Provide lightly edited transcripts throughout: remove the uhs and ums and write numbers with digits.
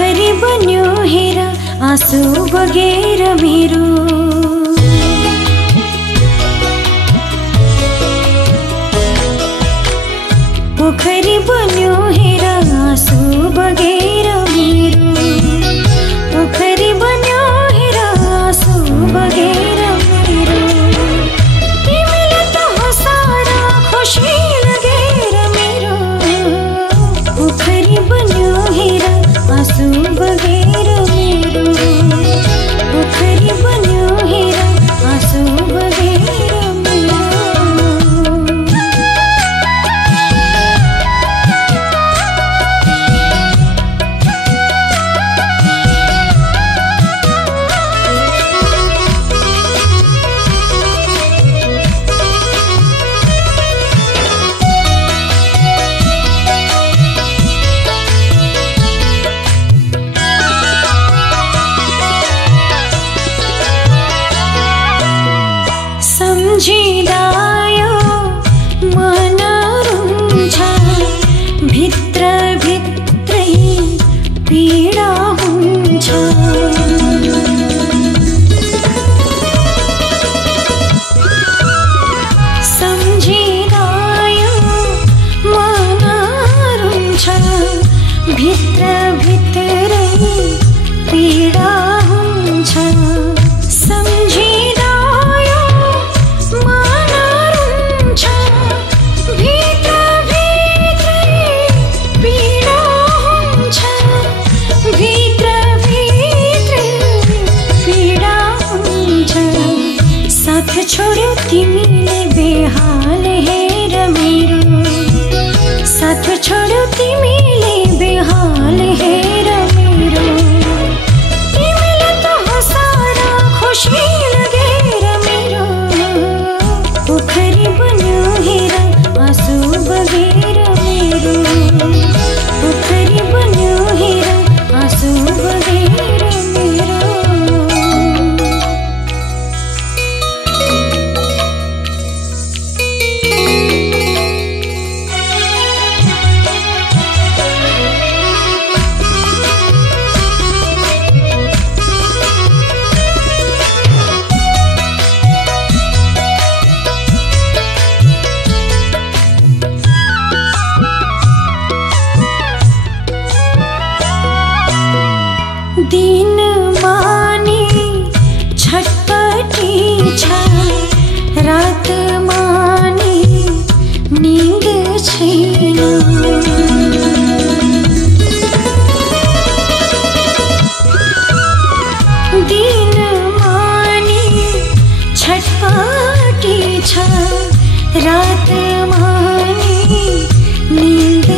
पोखरी बन्यो हेर आँसु बगेर मेरो। पोखरी बन्यो हेर आँसु बगेर मेरो। पोखरी बन्यो हेर आँसु बगेर मेरो। तिमीले त हँसाएर खुसी लगेर मेरो। पोखरी बन्यो हेर आँसु बगेर मेरो। पोखरी बन्यो हेर आँसु बगेर मेरो। सम्झिँदा यो मन रुन्छ, भित्र भित्रै पीडा हुन्छ। सम्झिँदा यो मन रुन्छ, भित्र भित्रै पीडा हुन्छ। सम्झिँदा छोड्यो तिमीले बेहाल हेर मेरो। साथ छोड्यो तिमीले बेहाल हेर मेरो। तिमीले त हँसाएर खुसी लगेर मेरो। पोखरी बन्यो हेर आँसु बगेर मेरो। पोखरी बन्यो हेर आँसु बगेर मेरो। दिन माने छटपटी छ, रात माने नींद छैन। दिन माने छटपटी छ, रात माने नींद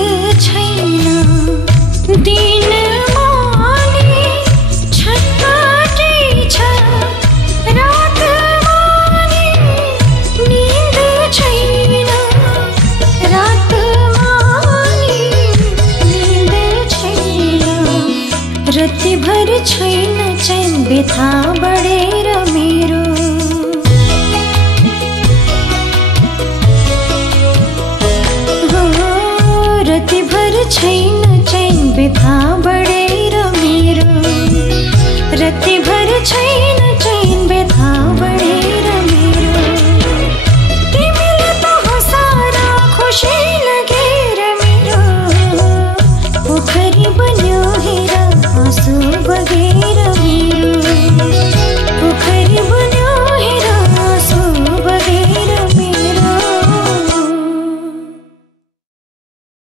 छैन। दिन रति भर छैन चैन व्यथा बढेर मेरो। रति भर छैन चैन व्यथा बढेर